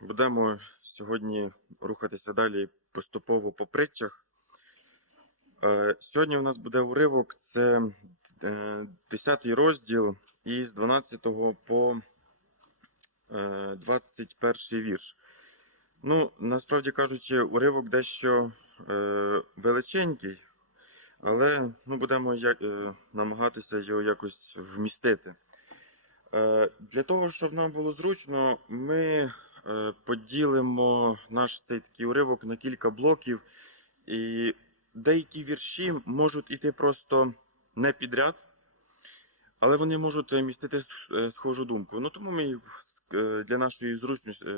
Будемо сьогодні рухатися далі поступово по притчах. Е, Сьогодні у нас буде уривок, це 10 розділ із 12 по е, 21 вірш. Ну, насправді кажучи, уривок дещо е, величенький, але ну, будемо е, намагатися його якось вмістити. Е, Для того, щоб нам було зручно, ми е, поділимо наш цей такий уривок на кілька блоків, і деякі вірші можуть іти просто не підряд, але вони можуть е, містити е, схожу думку. Ну тому ми їх е, для нашої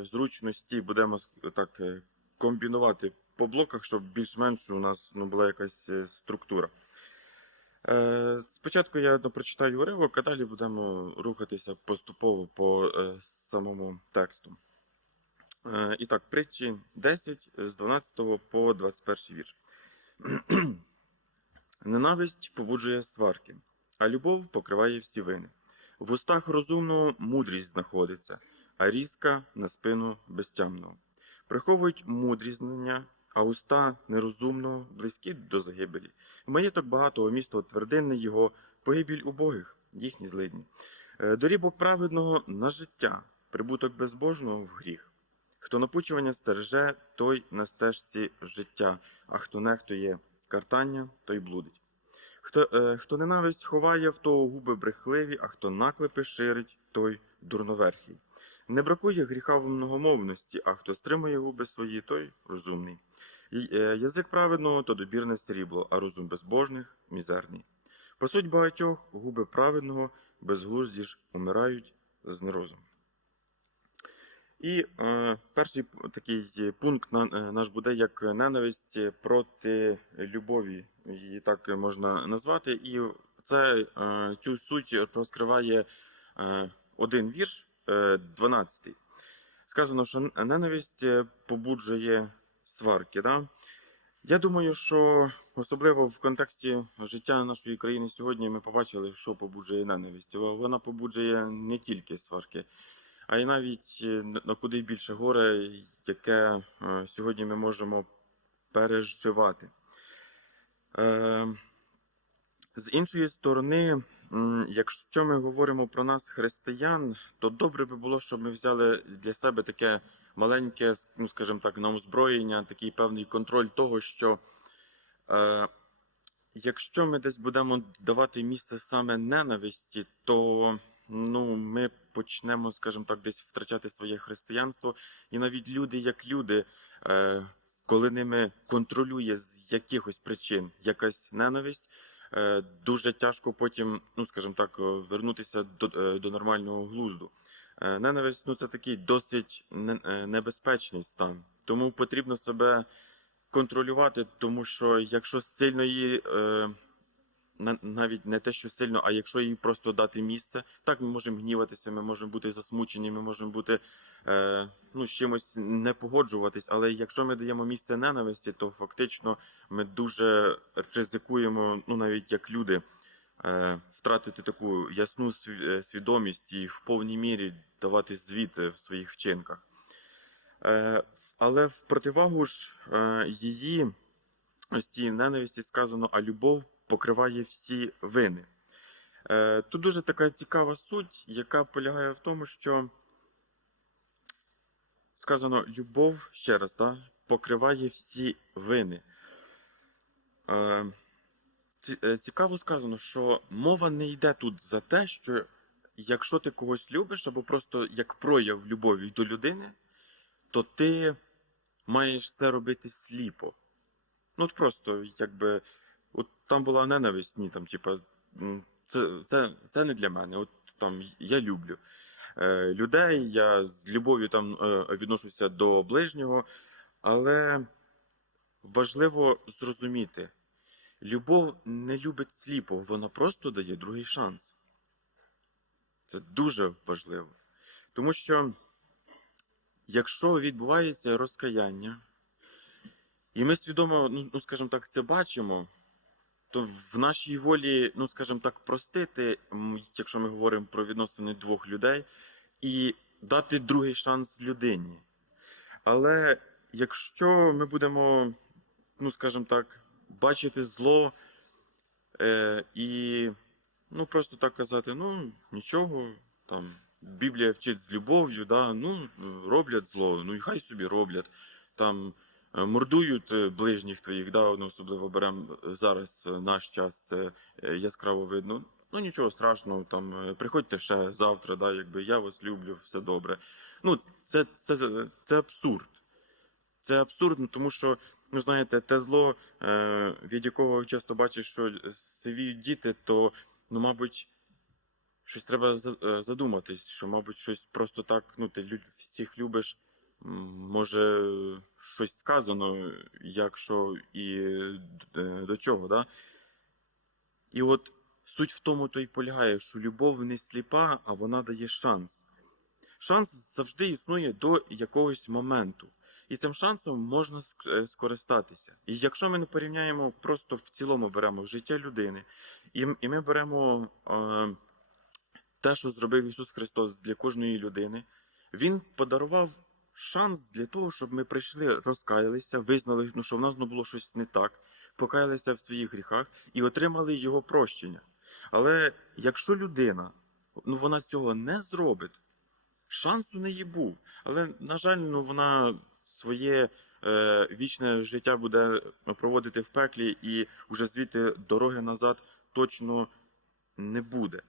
зручності, е, будемо так е, комбінувати по блоках, щоб більш-менш у нас ну, була якась е, структура. Е, Спочатку я прочитаю уривок, а далі будемо рухатися поступово по е, самому тексту. Е, І так, притчі 10 з 12 по 21 вірш. Ненависть побуджує сварки, а любов покриває всі вини. В устах розумного мудрість знаходиться, а різка на спину безтямного. Приховують мудрі знання, а уста нерозумного близькі до загибелі. Маєток багатого міста твердинне його, погибіль убогих, їхні злидні. Е, Дорібок праведного на життя, прибуток безбожного в гріх. Хто напучування стереже, той на стежці життя, а хто нехтує картання, той блудить. Хто, е, хто ненависть ховає, в того губи брехливі, а хто наклепи ширить, той дурноверхий. Не бракує гріха в многомовності, а хто стримує губи свої, той розумний. Й- е, Язик праведного то добірне срібло, а розум безбожних мізерний. По суть багатьох губи праведного безглузді ж умирають з нерозуму. І е, перший такий пункт на, е, наш буде як ненависть проти любові, її так можна назвати. І це е, цю суть розкриває е, один вірш, е, 12. Сказано, що ненависть е, побуджує сварки. Да? Я думаю, що особливо в контексті життя нашої країни сьогодні ми побачили, що побуджує ненависть. Вона побуджує не тільки сварки, а й навіть е, на куди більше горе, яке е, сьогодні ми можемо переживати. Е, з іншої сторони, якщо ми говоримо про нас, християн, то добре би було, щоб ми взяли для себе таке маленьке, ну скажімо так, на озброєння, такий певний контроль того, що е, якщо ми десь будемо давати місце саме ненависті, то ну, ми почнемо, скажімо так, десь втрачати своє християнство. І навіть люди, як люди, е, коли ними контролює з якихось причин якась ненависть, е, дуже тяжко потім, ну скажімо так, е, вернутися до, е, до нормального глузду. Е, Ненависть ну, це такий досить не- е, небезпечний стан. Тому потрібно себе контролювати, тому що якщо сильно її. Е, навіть не те, що сильно, а якщо їй просто дати місце, так ми можемо гніватися, ми можемо бути засмучені, ми можемо бути е, ну, з чимось не погоджуватись. Але якщо ми даємо місце ненависті, то фактично ми дуже ризикуємо, ну навіть як люди, е, втратити таку ясну е, свідомість і в повній мірі давати звіт е, в своїх вчинках. Е, але в противагу ж е, її ось цій ненависті сказано, а любов покриває всі вини. Е, тут дуже така цікава суть, яка полягає в тому, що сказано, любов ще раз, да, покриває всі вини. Е, е, цікаво сказано, що мова не йде тут за те, що якщо ти когось любиш, або просто як прояв любові до людини, то ти маєш це робити сліпо. Ну, от просто, якби, от там була ненависть, ні, там, типа, це, це, це не для мене. От там я люблю е, людей, я з любов'ю там е, відношуся до ближнього, але важливо зрозуміти, любов не любить сліпо, вона просто дає другий шанс. Це дуже важливо. Тому що, якщо відбувається розкаяння, і ми свідомо, ну, ну скажімо так, це бачимо, то в нашій волі, ну скажімо так, простити, якщо ми говоримо про відносини двох людей, і дати другий шанс людині. Але якщо ми будемо, ну скажімо так, бачити зло е, і ну, просто так казати, ну нічого, там Біблія вчить з любов'ю, да, ну роблять зло, ну і хай собі роблять. Там мордують е, ближніх твоїх, да, ну, особливо беремо зараз е, наш час, це е, яскраво видно. Ну нічого страшного, там е, приходьте ще завтра, да, якби я вас люблю, все добре. Ну, це, це, це абсурд. Це абсурдно, тому що, ну знаєте, те зло, е, від якого часто бачиш, що сивіють діти, то, ну, мабуть, щось треба е, задуматись, що, мабуть, щось просто так, ну, ти всіх любиш, може, щось сказано, якщо і до чого, да? І от суть в тому то й полягає, що любов не сліпа, а вона дає шанс. Шанс завжди існує до якогось моменту. І цим шансом можна е, скористатися. І якщо ми не порівняємо, просто в цілому беремо життя людини, і, і ми беремо е, те, що зробив Ісус Христос для кожної людини, Він подарував шанс для того, щоб ми прийшли, розкаялися, визнали, ну, що в нас ну, було щось не так, покаялися в своїх гріхах і отримали Його прощення. Але якщо людина ну, вона цього не зробить, шанс у неї був. Але, на жаль, ну, вона своє е, вічне життя буде проводити в пеклі, і вже звідти дороги назад точно не буде.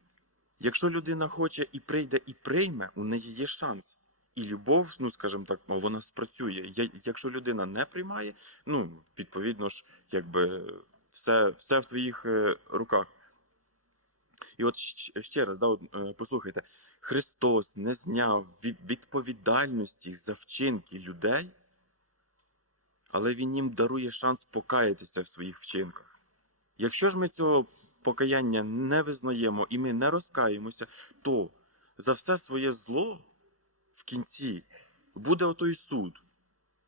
Якщо людина хоче і прийде, і прийме, у неї є шанс. І любов, ну скажімо так, вона спрацює. Я- Якщо людина не приймає, ну відповідно ж, якби все, все в твоїх е, руках. І от ще раз, да, от, е, послухайте, Христос не зняв відповідальності за вчинки людей, але Він їм дарує шанс покаятися в своїх вчинках. Якщо ж ми цього покаяння не визнаємо і ми не розкаємося, то за все своє зло в кінці буде отой суд,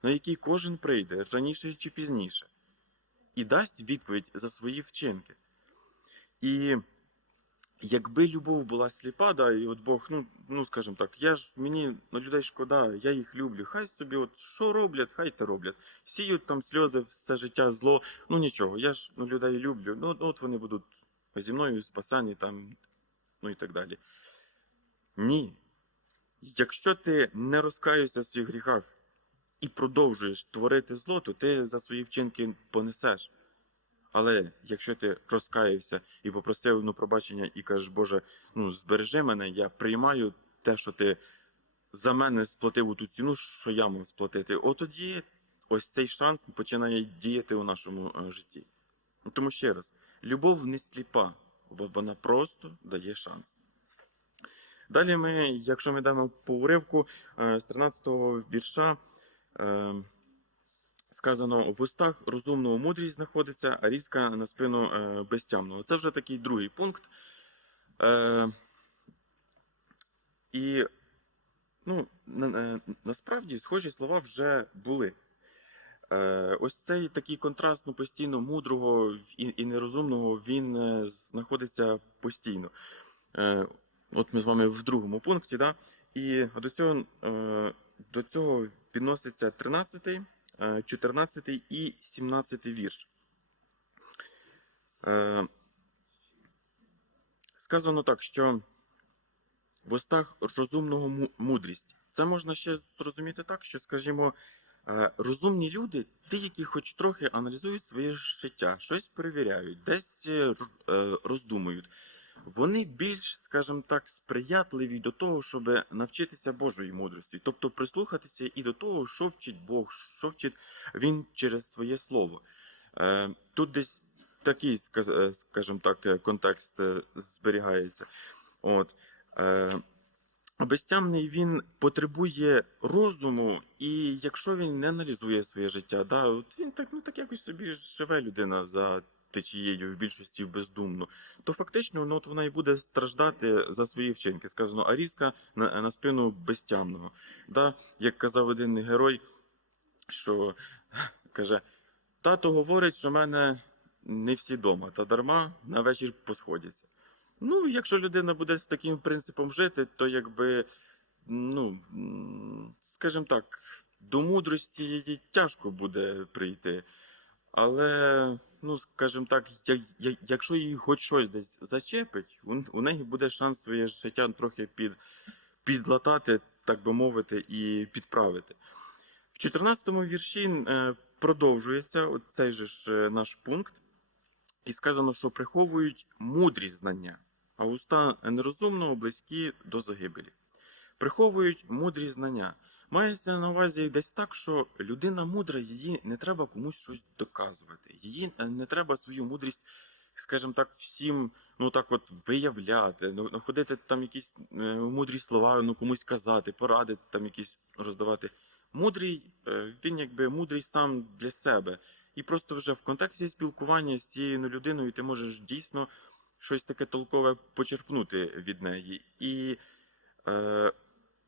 на який кожен прийде раніше чи пізніше, і дасть відповідь за свої вчинки. І якби любов була сліпа, да, і от Бог, ну, ну скажімо так, я ж мені ну, людей шкода, я їх люблю. Хай собі, от що роблять, хай те роблять. Сіють там сльози, все життя зло. Ну нічого, я ж ну, людей люблю. Ну, от вони будуть зі мною спасані там, ну і так далі. Ні. Якщо ти не розкаєшся в своїх гріхах і продовжуєш творити зло, то ти за свої вчинки понесеш. Але якщо ти розкаявся і попросив ну, пробачення і кажеш, Боже, ну збережи мене, я приймаю те, що ти за мене сплатив у ту ціну, що я мав сплатити, от тоді ось цей шанс починає діяти у нашому е, житті. Тому ще раз, любов не сліпа, вона просто дає шанс. Далі ми, якщо ми йдемо по уривку е, з 13-го вірша, е, сказано: в устах розумного мудрість знаходиться, а різка на спину е, безтямного. Це вже такий другий пункт. І ну, на, на- насправді схожі слова вже були. Ось цей такий контраст ну, постійно мудрого і, нерозумного він знаходиться постійно. Е, от ми з вами в другому пункті, да? і до цього, е, до цього відноситься 13, е, 14 і 17 вірш. Е, сказано так, що в устах розумного мудрість. Це можна ще зрозуміти так, що, скажімо, е, розумні люди, ті, які хоч трохи аналізують своє життя, щось перевіряють, десь е, е, роздумують. Вони більш, скажімо так, сприятливі до того, щоб навчитися Божої мудрості, тобто прислухатися і до того, що вчить Бог, що вчить Він через своє слово. Е, Тут десь такий, е, скажімо так, е, контекст зберігається. От. Безтямний він потребує розуму, і якщо він не аналізує своє життя, да, от він так, ну так якось собі живе людина за течією в більшості бездумно, то фактично ну, от вона і буде страждати за свої вчинки. Сказано, а різка на, на спину безтямного. Да, як казав один герой, що каже: тато говорить, що в мене не всі дома, та дарма на вечір посходяться. Ну, якщо людина буде з таким принципом жити, то якби, ну, скажімо так, до мудрості їй тяжко буде прийти. Але, ну, скажімо так, якщо її хоч щось десь зачепить, у, неї буде шанс своє життя трохи під, підлатати, так би мовити, і підправити. В 14-му вірші е, продовжується цей же ж е, наш пункт, і сказано, що приховують мудрі знання, а уста нерозумного близькі до загибелі. Приховують мудрі знання. Мається на увазі десь так, що людина мудра, її не треба комусь щось доказувати. Її е, не треба свою мудрість, скажімо так, всім ну так от виявляти, ну, знаходити там якісь е, мудрі слова, ну комусь казати, поради там якісь роздавати. Мудрий, е, він якби мудрий сам для себе. І просто вже в контексті спілкування з цією ну, людиною ти можеш дійсно щось таке толкове почерпнути від неї. І е,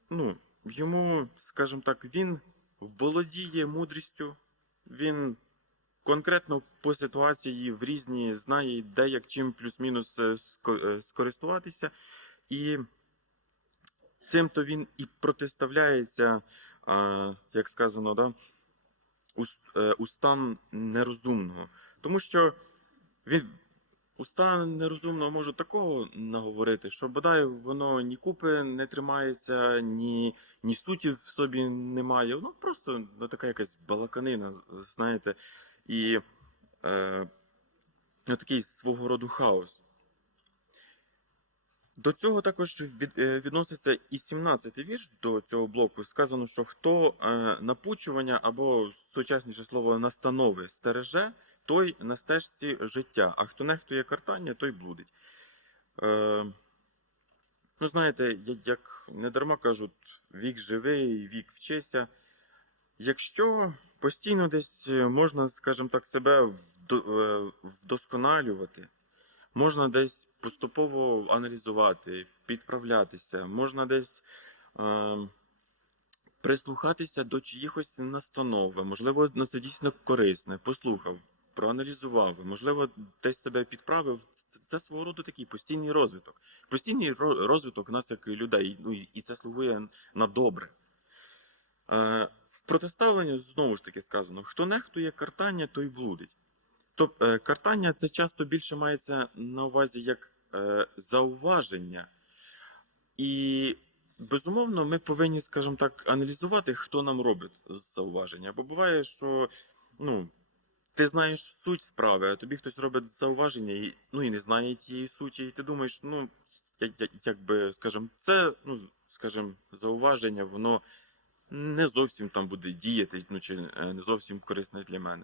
ну, йому, скажімо так, він володіє мудрістю, він конкретно по ситуації в різні знає, де як чим плюс-мінус е, е, скористуватися. І цим то він і протиставляється, як сказано, да, ус- е, устам нерозумного. Тому що він уста нерозумного можуть такого наговорити, що бодай воно ні купи не тримається, ні, ні суті в собі немає. Воно просто ну, така якась балаканина, знаєте, і е, ну, такий свого роду хаос. До цього також від, е, відноситься і 17-й вірш до цього блоку. Сказано, що хто е, напучування або сучасніше слово настанови стереже, той на стежці життя, а хто нехтує картання, той блудить. Е, ну, знаєте, як недарма кажуть, вік живий, вік вчися. Якщо постійно десь е, можна, скажімо так, себе е, вдосконалювати, можна десь поступово аналізувати, підправлятися, можна десь е, прислухатися до чиїхось настанов, можливо, це дійсно корисне, послухав, проаналізував, можливо, десь себе підправив. Це, свого роду такий постійний розвиток. Постійний ро- розвиток нас як людей, ну і це слугує на добре. Е, в протиставленні знову ж таки сказано: хто нехтує картання, той блудить. Тобто картання це часто більше мається на увазі як е, зауваження. І безумовно, ми повинні, скажімо так, аналізувати, хто нам робить зауваження. Бо буває, що ну, ти знаєш суть справи, а тобі хтось робить зауваження, і, ну і не знає тієї суті, і ти думаєш, ну, я, я, якби, скажімо, це, ну, скажімо, зауваження, воно не зовсім там буде діяти, ну, чи е, не зовсім корисне для мене.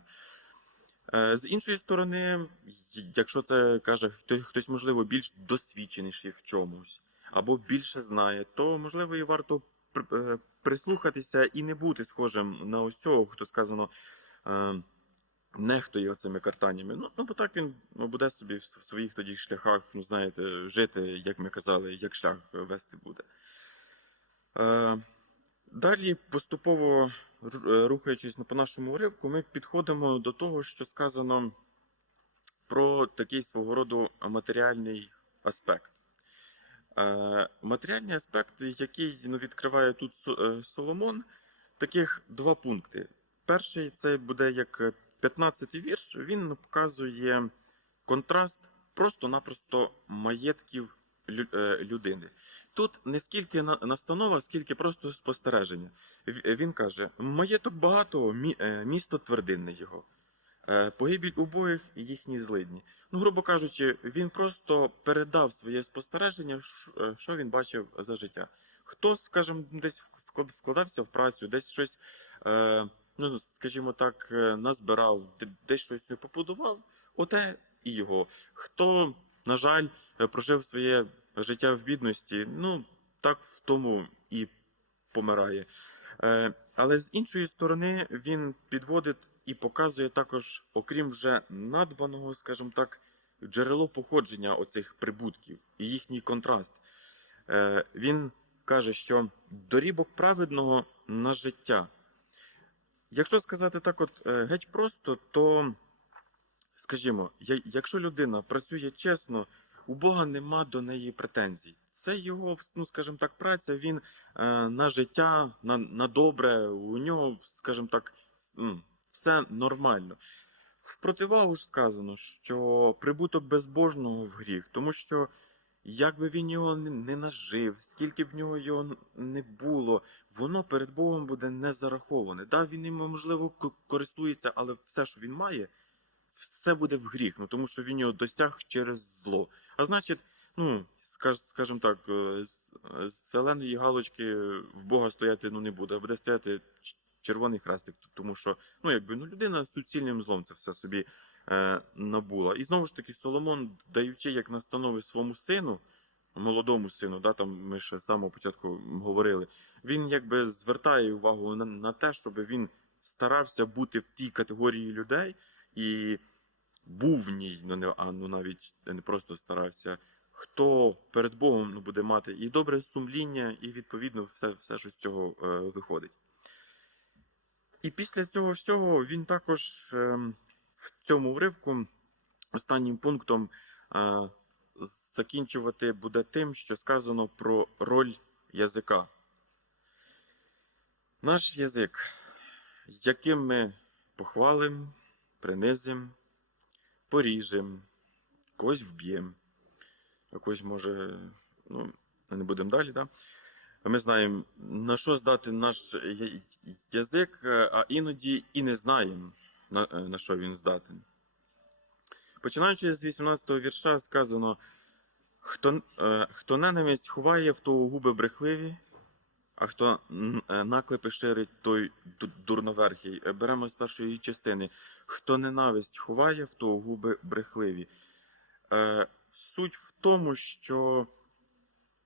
Е, З іншої сторони, якщо це каже хтось, можливо, більш досвідченіший в чомусь, або більше знає, то можливо і варто е, прислухатися і не бути схожим на ось цього, хто сказано е, нехтує оцими картаннями. Ну, ну бо так він ну, буде собі в своїх тоді шляхах, ну знаєте, жити, як ми казали, як шлях вести буде. Е, Далі, поступово е, рухаючись по нашому уривку, ми підходимо до того, що сказано про такий свого роду матеріальний аспект. Е, Матеріальний аспект, який ну, відкриває тут е, Соломон, таких два пункти. Перший це буде як 15-й вірш. Він показує контраст просто-напросто маєтків е, людини. Тут не скільки настанова, скільки просто спостереження. Він каже: маєток багато, е, місто твердинне його. Е, Погибіль убогих і їхні злидні. Ну, грубо кажучи, він просто передав своє спостереження, е, що він бачив за життя. Хто, скажімо, десь вкладався в працю, десь щось, е, ну, скажімо так, е, назбирав, десь щось побудував, оте і його. Хто, на жаль, е, прожив своє життя в бідності, ну, так в тому і помирає. Е, Але з іншої сторони, він підводить і показує також, окрім вже надбаного, скажімо так, джерело походження оцих прибутків і їхній контраст. Він каже, що дорібок праведного на життя. Якщо сказати так, от е, геть просто, то, скажімо, якщо людина працює чесно, у Бога нема до неї претензій. Це його, ну скажімо так, праця. Він е, на життя, на, на добре. У нього, скажімо так, все нормально. В противагу ж сказано, що прибуток безбожного в гріх, тому що як би він його не- нажив, скільки б нього його не було, воно перед Богом буде не зараховане. Да, він ним, можливо, ко- користується, але все, що він має, все буде в гріх, ну тому що він його досяг через зло. А значить, ну, скаж, скажімо так, е, з, з зеленої галочки в Бога стояти ну, не буде, а буде стояти червоний хрестик, тому що ну, якби, ну, людина суцільним злом це все собі е, набула. І знову ж таки, Соломон, даючи як настанови своєму сину, молодому сину, да, там ми ще з самого початку говорили, він якби звертає увагу на, на те, щоб він старався бути в тій категорії людей і був в ній, ну, не, а ну навіть не просто старався. Хто перед Богом ну, буде мати і добре сумління, і відповідно все, все що з цього е, виходить. І після цього всього він також ем, в цьому уривку останнім пунктом е, закінчувати буде тим, що сказано про роль язика. Наш язик, яким ми похвалим, принизим, поріжем, когось вб'ємо, а когось може, ну, не будемо далі, да? Ми знаємо, на що здати наш язик, е, а іноді і не знаємо, на, е, на що він здатен. Починаючи з 18-го вірша, сказано: хто, е, хто ненависть ховає, в того губи брехливі, а хто е, наклепи ширить, той дурноверхий. Е, Беремо з першої частини. Хто ненависть ховає, в того губи брехливі. Е, суть в тому, що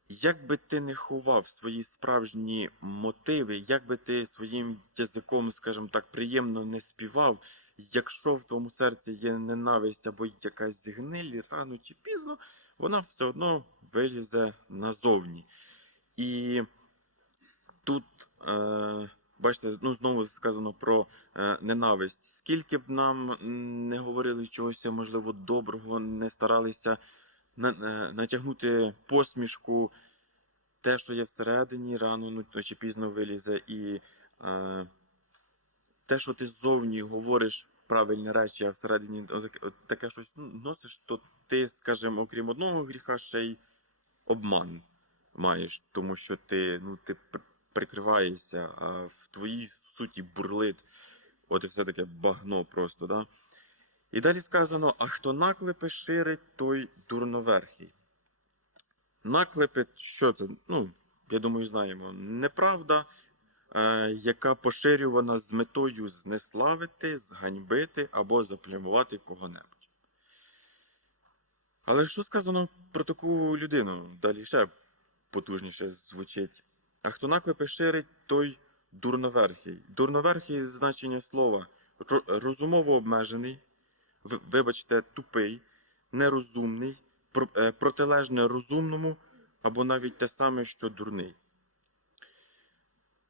як би ти не ховав свої справжні мотиви, як би ти своїм язиком, скажімо так, приємно не співав, якщо в твоєму серці є ненависть або якась гниль, рано чи пізно, вона все одно вилізе назовні. І тут, е, бачите, ну знову сказано про е, ненависть. Скільки б нам не говорили чогось, можливо, доброго, не старалися натягнути посмішку, те, що є всередині, рано ну, чи пізно вилізе, і е, те, що ти ззовні говориш правильні речі, а всередині таке щось ну, носиш, то ти, скажімо, окрім одного гріха, ще й обман маєш, тому що ти, ну, ти прикриваєшся, а в твоїй суті бурлит. От і все таке багно просто, да? І далі сказано: а хто наклепи ширить, той дурноверхий. Наклепи, що це? Ну, я думаю, знаємо. Неправда, е, яка поширювана з метою знеславити, зганьбити або заплямувати кого-небудь. Але що сказано про таку людину? Далі ще потужніше звучить. А хто наклепи ширить, той дурноверхий. Дурноверхий значення слова розумово обмежений, вибачте, тупий, нерозумний, е, протилежне розумному або навіть те саме, що дурний.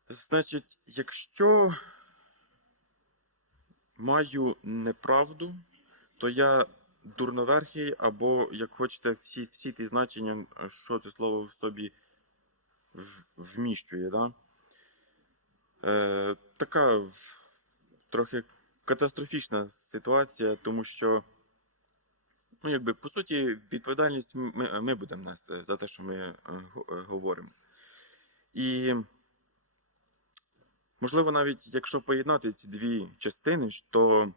Значить, якщо маю неправду, то я дурноверхий, або, як хочете, всі, всі ті значення, що це слово в собі вміщує. Да? Е, така трохи катастрофічна ситуація, тому що, ну, якби, по суті, відповідальність ми, ми будемо нести за те, що ми е, е, говоримо. І, можливо, навіть якщо поєднати ці дві частини, то,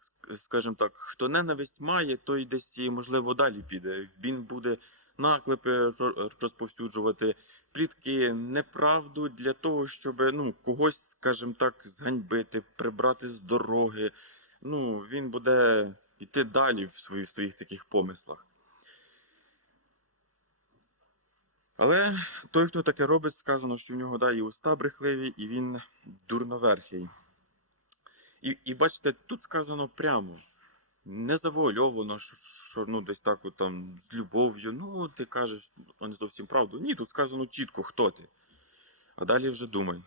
ск- скажімо так, хто ненависть має, той десь, можливо, далі піде. Він буде наклепи ро- розповсюджувати, плітки, неправду для того, щоб ну, когось, скажімо так, зганьбити, прибрати з дороги. Ну, він буде йти далі в своїх, в своїх таких помислах. Але той, хто таке робить, сказано, що в нього да, і уста брехливі, і він дурноверхий. І, і бачите, тут сказано прямо, не завуальовано, що, ну, десь так от, там, з любов'ю. Ну, ти кажеш ну, не зовсім правду. Ні, тут сказано чітко, хто ти. А далі вже думай.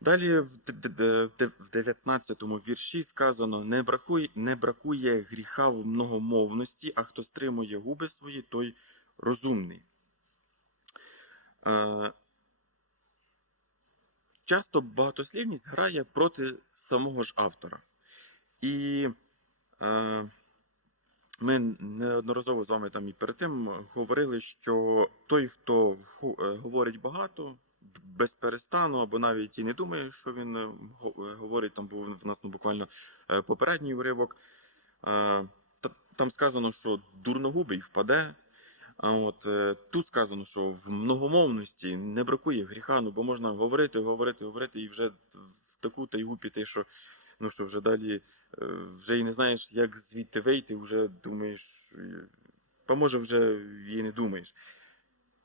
Далі в д- д- д- в де- в 19 вірші сказано: не бракує, не бракує гріха в многомовності, а хто стримує губи свої, той розумний. Часто багатослівність грає проти самого ж автора. І ми неодноразово з вами там і перед тим говорили, що той, хто е, говорить багато, без перестану, або навіть і не думає, що він е, е, говорить, там був в нас ну, буквально попередній уривок. Та- Там сказано, що дурногубий впаде. А от тут сказано, що в многомовності не бракує гріха, ну бо можна говорити, говорити, говорити, і вже в таку тайгу піти, що ну що вже далі е, вже і не знаєш, як звідти вийти, вже думаєш, е, а може вже і не думаєш.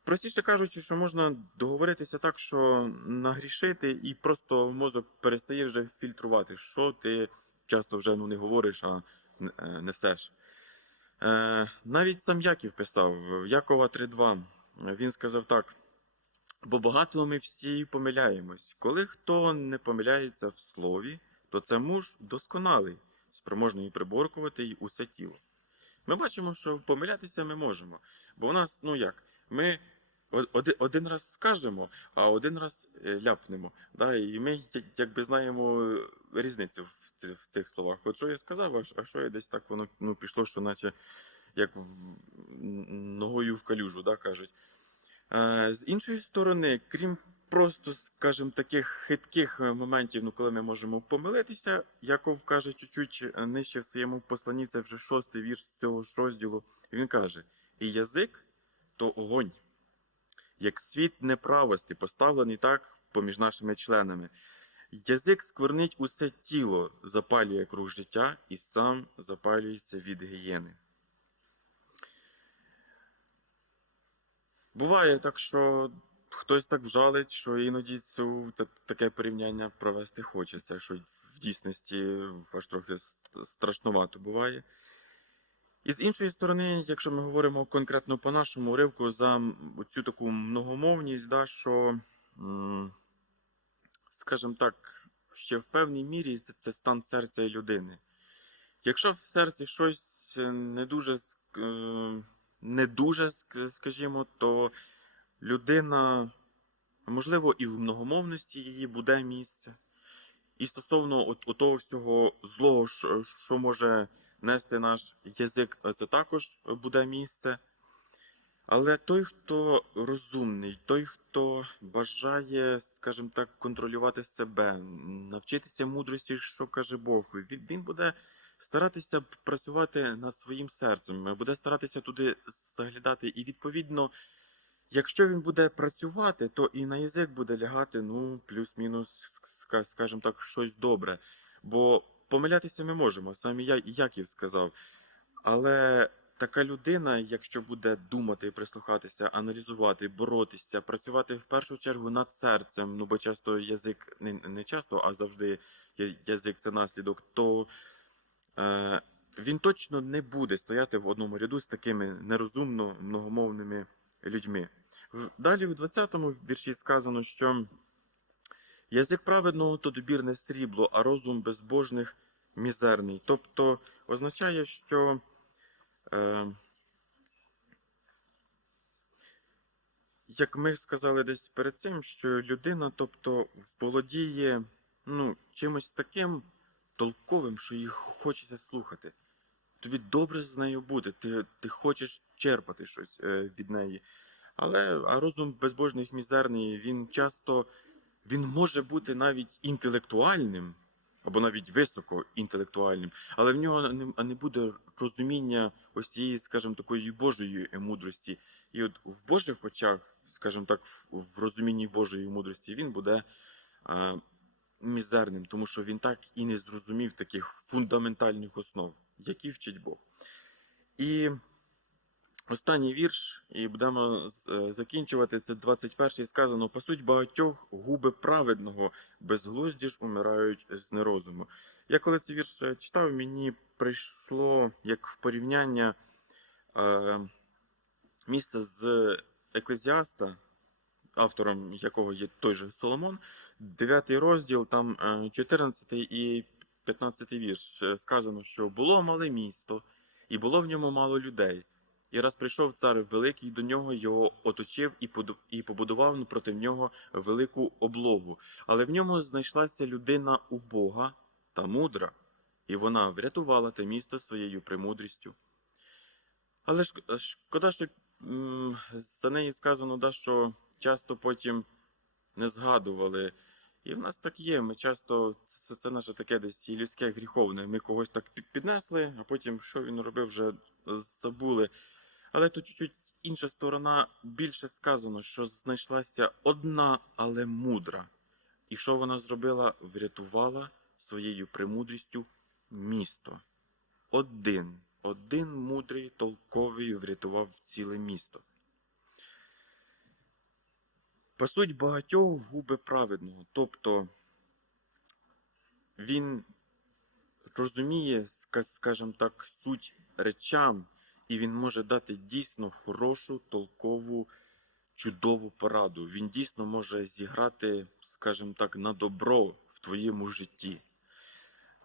Простіше кажучи, що можна договоритися так, що нагрішити, і просто мозок перестає вже фільтрувати, що ти часто вже ну, не говориш, а е, несеш. Е, навіть сам Яків писав Якова 3.2. Він сказав так: бо багато ми всі помиляємось. Коли хто не помиляється в слові, то це муж досконалий, спроможний приборкувати й усе тіло. Ми бачимо, що помилятися ми можемо. Бо у нас, ну як, ми один, раз скажемо, а один раз е, ляпнемо. Да? І ми якби знаємо е, різницю в, цих словах. От що я сказав, а що я десь так воно ну, пішло, що наче як в, ногою в калюжу, да, кажуть. Е, з іншої сторони, крім просто, скажімо, таких хитких е, моментів, ну, коли ми можемо помилитися, Яков каже чуть-чуть е, нижче в своєму посланні, це вже шостий вірш цього ж розділу. Він каже: І язик то огонь, як світ неправості, поставлений так поміж нашими членами. Язик сквернить усе тіло, запалює круг життя і сам запалюється від гієни. Буває так, що хтось так вжалить, що іноді цю таке порівняння провести хочеться, що в дійсності аж трохи ст- страшнувато буває. І з іншої сторони, якщо ми говоримо конкретно по нашому уривку за цю таку многомовність, да, що, скажімо так, ще в певній мірі це, це стан серця людини. Якщо в серці щось е, не дуже, е, не дуже, скажімо, то людина, можливо, і в многомовності її буде місце. І стосовно от, от того всього злого, що, що може нести наш язик, це також буде місце. Але той, хто розумний, той, хто бажає, скажімо так, контролювати себе, навчитися мудрості, що каже Бог, він, буде старатися працювати над своїм серцем, буде старатися туди заглядати. І відповідно, якщо він буде працювати, то і на язик буде лягати, ну, плюс-мінус, ска- скажімо так, щось добре. Бо помилятися ми можемо, саме я і Яків сказав. Але така людина, якщо буде думати, прислухатися, аналізувати, боротися, працювати в першу чергу над серцем, ну бо часто язик не, не часто, а завжди язик це наслідок, то е, він точно не буде стояти в одному ряду з такими нерозумно многомовними людьми. Далі в 20-му вірші сказано, що язик праведного то добірне срібло, а розум безбожних мізерний. Тобто означає, що е, як ми сказали десь перед цим, що людина, тобто, володіє ну, чимось таким толковим, що їх хочеться слухати. Тобі добре з нею буде, ти, ти хочеш черпати щось е, від неї. Але а розум безбожних мізерний, він часто він може бути навіть інтелектуальним, або навіть високоінтелектуальним, але в нього не, не буде розуміння ось цієї, скажімо, такої Божої мудрості. І от в Божих очах, скажімо так, в, розумінні Божої мудрості він буде а, мізерним, тому що він так і не зрозумів таких фундаментальних основ, які вчить Бог. І останній вірш, і будемо е, закінчувати. Це 21-й сказано: по суть багатьох губи праведного, безглузді ж умирають з нерозуму. Я коли цей вірш е, читав, мені прийшло як в порівняння е, місце з Еклезіаста, автором якого є той же Соломон, 9 розділ, там е, 14 і 15 вірш. Е, Сказано, що було мале місто, і було в ньому мало людей. І раз прийшов цар великий до нього, його оточив і побудував проти нього велику облогу. Але в ньому знайшлася людина убога та мудра, і вона врятувала те місто своєю премудрістю. Але шкода, що за неї сказано, да, що часто потім не згадували. І в нас так є. Ми часто це, це наше таке десь і людське гріховне. Ми когось так піднесли, а потім що він робив, вже забули. Але тут чуть-чуть інша сторона більше сказано, що знайшлася одна, але мудра. І що вона зробила? Врятувала своєю премудрістю місто. Один, один мудрий, толковий врятував ціле місто. Пасуть багатьох губи праведного. Тобто він розуміє, скажімо так, суть речам, і він може дати дійсно хорошу, толкову, чудову пораду. Він дійсно може зіграти, скажімо так, на добро в твоєму житті.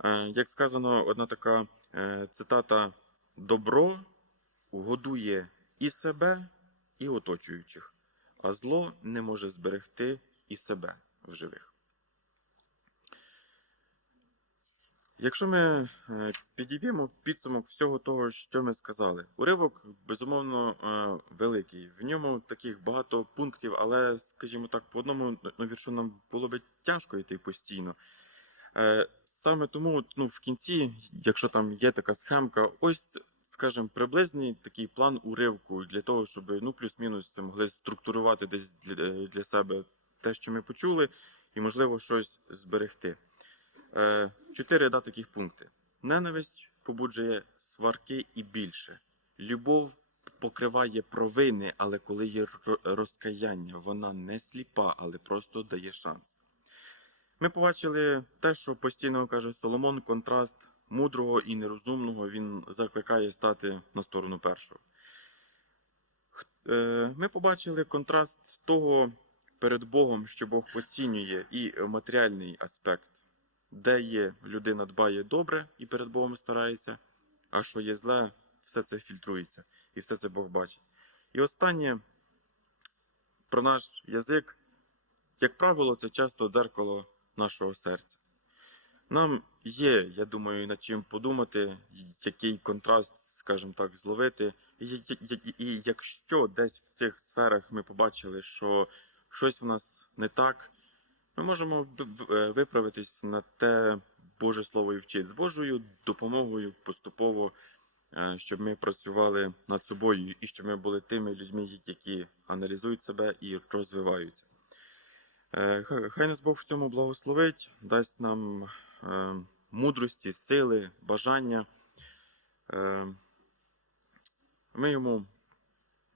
Е, Як сказано, одна така е, цитата: добро годує і себе, і оточуючих, а зло не може зберегти і себе в живих. Якщо ми е, підіб'ємо підсумок всього того, що ми сказали, уривок безумовно е, великий. В ньому таких багато пунктів, але, скажімо так, по одному ну, віршу нам було би тяжко йти постійно. Е, Саме тому ну, в кінці, якщо там є така схемка, ось, скажімо, приблизний такий план уривку для того, щоб ну, плюс-мінус могли структурувати десь для, для себе те, що ми почули, і, можливо, щось зберегти. Е, Чотири да, таких пункти. Ненависть побуджує сварки і більше. Любов покриває провини, але коли є розкаяння, вона не сліпа, але просто дає шанс. Ми побачили те, що постійно каже Соломон, контраст мудрого і нерозумного він закликає стати на сторону першого. Е, Ми побачили контраст того перед Богом, що Бог оцінює, і матеріальний аспект, де є людина дбає добре і перед Богом старається, а що є зле, все це фільтрується, і все це Бог бачить. І останнє про наш язик, як правило, це часто дзеркало нашого серця. Нам є, я думаю, над чим подумати, який контраст, скажімо так, зловити. І, і, і, і якщо десь в цих сферах ми побачили, що щось в нас не так, ми можемо е, виправитись на те Боже Слово і вчить з Божою допомогою поступово, е, щоб ми працювали над собою і щоб ми були тими людьми, які аналізують себе і розвиваються. Е, хай- нас Бог в цьому благословить, дасть нам мудрості, сили, бажання. Ми йому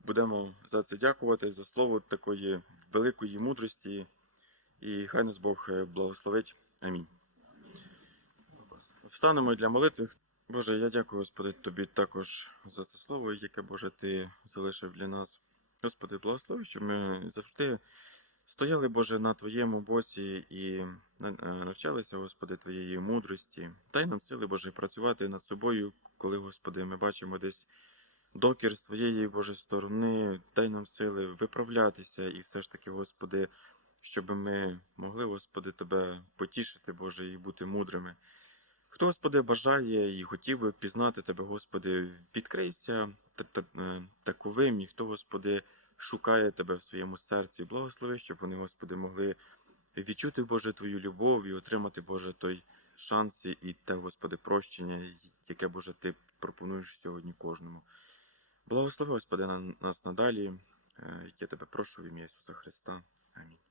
будемо за це дякувати, за слово такої великої мудрості. І хай нас Бог е, благословить. Амінь. Встанемо для молитви. Боже, я дякую, Господи, Тобі також за це слово, яке Боже Ти залишив для нас. Господи, благослови, щоб ми завжди стояли, Боже, на Твоєму боці і е, навчалися, Господи, Твоєї мудрості. Дай нам сили, Боже, працювати над собою, коли, Господи, ми бачимо десь докір з Твоєї Боже сторони. Дай нам сили виправлятися і все ж таки, Господи, щоб ми могли, Господи, Тебе потішити, Боже, і бути мудрими. Хто, Господи, бажає і хотів би пізнати Тебе, Господи, відкрийся е, таковим, і хто, Господи, шукає Тебе в своєму серці. Благослови, щоб вони, Господи, могли відчути, Боже, Твою любов і отримати, Боже, той шанс і- те, Господи, прощення, яке, Боже, Ти пропонуєш сьогодні кожному. Благослови, Господи, на нас надалі. Е, Я тебе прошу в ім'я Ісуса Христа. Амінь.